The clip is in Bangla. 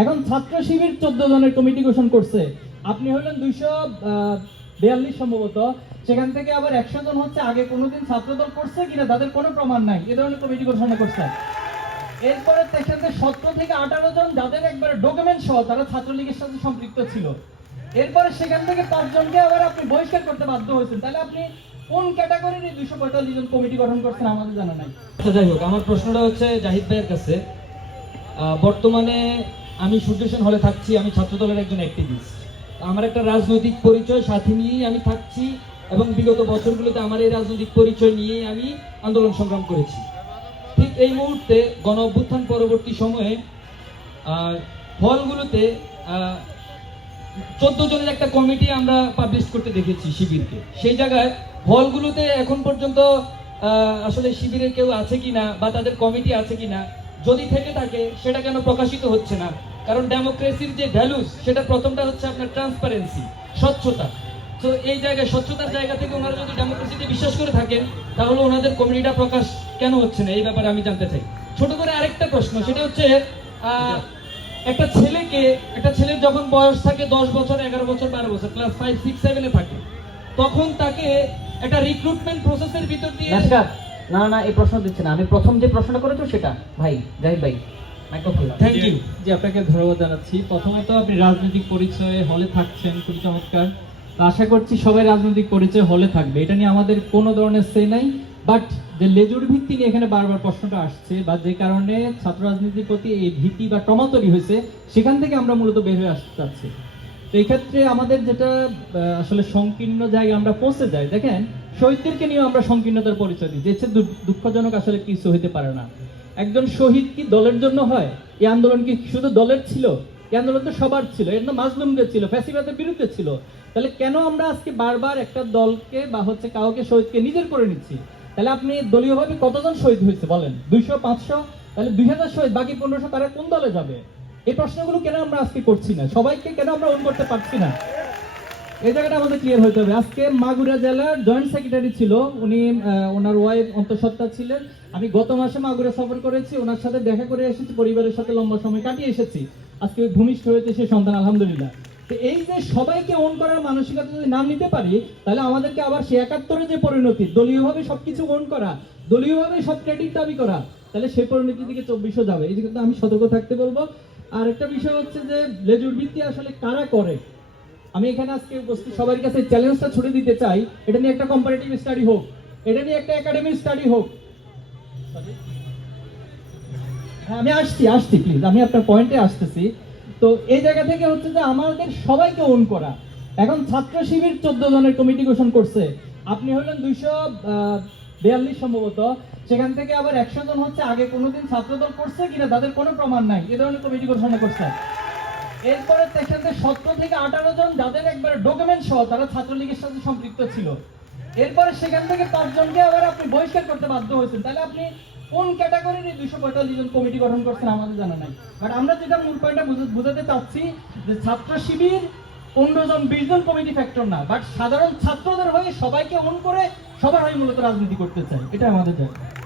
এখন ছাত্র শিবির চোদ্দ জনের কমিটি ঘোষণ করছে। আপনি হলেন দুইশো বিয়াল্লিশ সম্ভবত। সেখান থেকে আবার একশো জন হচ্ছে আগে কোনোদিন ছাত্রদল করছে কিনা তাদের কোনো প্রমাণ নাই। এ ধরনের কমিটি ঘোষণা করছে। এরপরে সেখান থেকে সতেরো থেকে আঠারো জন যাদের একবার ডকুমেন্ট সহ তারা ছাত্রলীগের সাথে সম্পৃক্ত ছিল। এরপরে সেখান থেকে পাঁচজনকে আবার আপনি বহিষ্কার করতে বাধ্য হয়েছেন। তাহলে আপনি কোন ক্যাটাগরির এই দুইশো পঁয়তাল্লিশ জন কমিটি গঠন করছেন আমাদের জানা নাই। আচ্ছা যাই হোক, আমার প্রশ্নটা হচ্ছে জাহিদ ভাইয়ের কাছে। বর্তমানে আমি সূর্যসেন হলে থাকছি, আমি ছাত্রদলের একজন অ্যাক্টিভিস্ট আমার একটা রাজনৈতিক পরিচয়, সাথে নিয়েই আমি থাকছি এবং বিগত বছরগুলোতে আমার এই রাজনৈতিক পরিচয় নিয়েই আমি আন্দোলন সংগ্রাম করেছি। ঠিক এই মুহূর্তে গণ অভ্যুত্থান পরবর্তী সময়ে হলগুলোতে চোদ্দ জনের একটা কমিটি আমরা পাবলিশ করতে দেখেছি শিবিরকে। সেই জায়গায় হলগুলোতে এখন পর্যন্ত আসলে শিবিরের কেউ আছে কিনা বা তাদের কমিটি আছে কিনা, যদি থেকে থাকে, সেটা কেন প্রকাশিত হচ্ছে না কারণ ডেমোক্রেসির যে ভ্যালুস সেটা প্রথমটা হচ্ছে আপনার ট্রান্সপারেন্সি স্বচ্ছতা। তো এই জায়গায়, স্বচ্ছতার জায়গা থেকে ওনারা যদি ডেমোক্রেসিতে বিশ্বাস করে থাকেন, তাহলে ওনাদের কমিটিটা প্রকাশ কেন হচ্ছে না? এই ব্যাপারে আমি জানতে চাই। ছোট করে আরেকটা প্রশ্ন, সেটা হচ্ছে একটা ছেলেকে, একটা ছেলের যখন বয়স থাকে দশ বছর, এগারো বছর, বারো বছর ক্লাস ফাইভ সিক্স সেভেনে থাকে, তখন তাকে একটা রিক্রুটমেন্ট প্রসেসের ভিতর দিয়ে না না, এই প্রশ্ন দিচ্ছে না। আমি প্রথম যে প্রশ্নটা করেছ সেটা, ভাই, জাহিদ ভাই। থ্যাংক ইউ জি আপনাকে ধন্যবাদ জানাচ্ছি। প্রথমত আপনি রাজনৈতিক পরিচয়ে হলে থাকছেন খুবই চমৎকার। তো আশা করছি সবাই রাজনৈতিক পরিচয় হলে থাকবে। এটা নিয়ে আমাদের কোনো ধরনের সে নাই বাট যে লেজুর ভিত্তি নিয়ে এখানে বারবার প্রশ্নটা আসছে বা যে কারণে ছাত্র রাজনীতির প্রতি এই ভীতি বা ট্রমা তৈরি হয়েছে সেখান থেকে আমরা মূলত বের হয়ে আসতে চাচ্ছি। তো এই ক্ষেত্রে আমাদের যেটা আসলে সংকীর্ণ জায়গায় আমরা পৌঁছে যাই দেখেন শহীদদেরকে নিয়েও আমরা সংকীর্ণতার পরিচয় দিই। যে দুঃখজনক আসলে কিছু হইতে পারে না। একজন শহীদ কি দলের জন্য হয়? এই আন্দোলন কি শুধু দলের ছিল? এই আন্দোলন তো সবার ছিল। এর মাজলুমদের ছিল, ফ্যাসিবাদের বিরুদ্ধে ছিল। তাহলে কেন আমরা আজকে বারবার একটা দলকে বা হচ্ছে কাউকে শহীদকে নিজের করে নিচ্ছি? তাহলে আপনি দলীয়ভাবে কতজন শহীদ হয়েছে বলেন? দুইশো, পাঁচশো? তাহলে দুই হাজার শহীদ, বাকি পনেরোশো তারা কোন দলে যাবে? এই প্রশ্নগুলো কেন আমরা আজকে করছি না? সবাইকে কেন আমরা অন করতে পারছি না? এই জায়গাটা আমাদের ক্লিয়ার হতে হবে। আজকে মাগুরা জেলার জয়েন্ট সেক্রেটারি ছিল। উনি ওনার ওয়াইফ অন্তঃসত্ত্বা ছিলেন। আমি গত মাসে মাগুরা সফর করেছি। ওনার সাথে দেখা করে এসেছি। পরিবারের সাথে লম্বা সময় কাটিয়ে এসেছি। আজকে ভূমিষ্ঠ হয়েছে সে সন্তান, আলহামদুলিল্লাহ। তো এই যে সবাইকে অন করার মানসিকতা যদি নাম নিতে পারি, তাহলে আমাদেরকে আবার সে একাত্তরে যে পরিণতি, দলীয়ভাবে সবকিছু অন করা, দলীয়ভাবে সব ক্রেডিট দাবি করা, তাহলে সে পরিণতির দিকে চব্বিশও যাবে। এই কিন্তু আমি সতর্ক থাকতে বলব। আর একটা বিষয় হচ্ছে যে লেজুর ভিত্তি আসলে কারা করে? আমি এখানে আজকে উপস্থিত সবার কাছে চ্যালেঞ্জটা ছুড়ে দিতে চাই। এটা নিয়ে একটা কম্পারেটিভ স্টাডি হোক। এটা নিয়ে একটা একাডেমিক স্টাডি হোক। হ্যাঁ আমি আসছি আসছি প্লিজ আমি আপনার পয়েন্টে আসতেছি। তো এই জায়গা থেকে হচ্ছে যে আমাদের সবাইকে ওন করা। এখন ছাত্র শিবির চোদ্দ জনের কমিটি ঘোষণ করছে। আপনি হলেন দুইশো বিয়াল্লিশ সম্ভবত। সেখান থেকে আবার একশো জন হচ্ছে আগে কোনোদিন ছাত্রদল করছে কিনা তাদের কোনো প্রমাণ নাই। এ ধরনের কমিটি ঘোষণা করছে। এরপরে সেখান থেকে সতেরো থেকে আঠারো জন, যাদের একবার ডকুমেন্ট সহ তারা ছাত্রলীগের সাথে সম্পৃক্ত ছিল। এরপরে সেখান থেকে পাঁচজনকে আবার আপনি বহিষ্কার করতে বাধ্য হয়েছেন। তাহলে আপনি কোন ক্যাটাগরির এই দুইশো পঁয়তাল্লিশ জন কমিটি গঠন করছেন আমাদের জানা নাই। বাট আমরা যেটা মূল পয়েন্টটা বুঝাতে চাচ্ছি যে ছাত্র শিবির পনেরো জন, বিশ জন কমিটি ফ্যাক্টর না। বাট সাধারণ ছাত্রদের হয়ে সবাইকে অন করে সবার হয়ে মূলত রাজনীতি করতে চাই এটা আমাদের জায়গা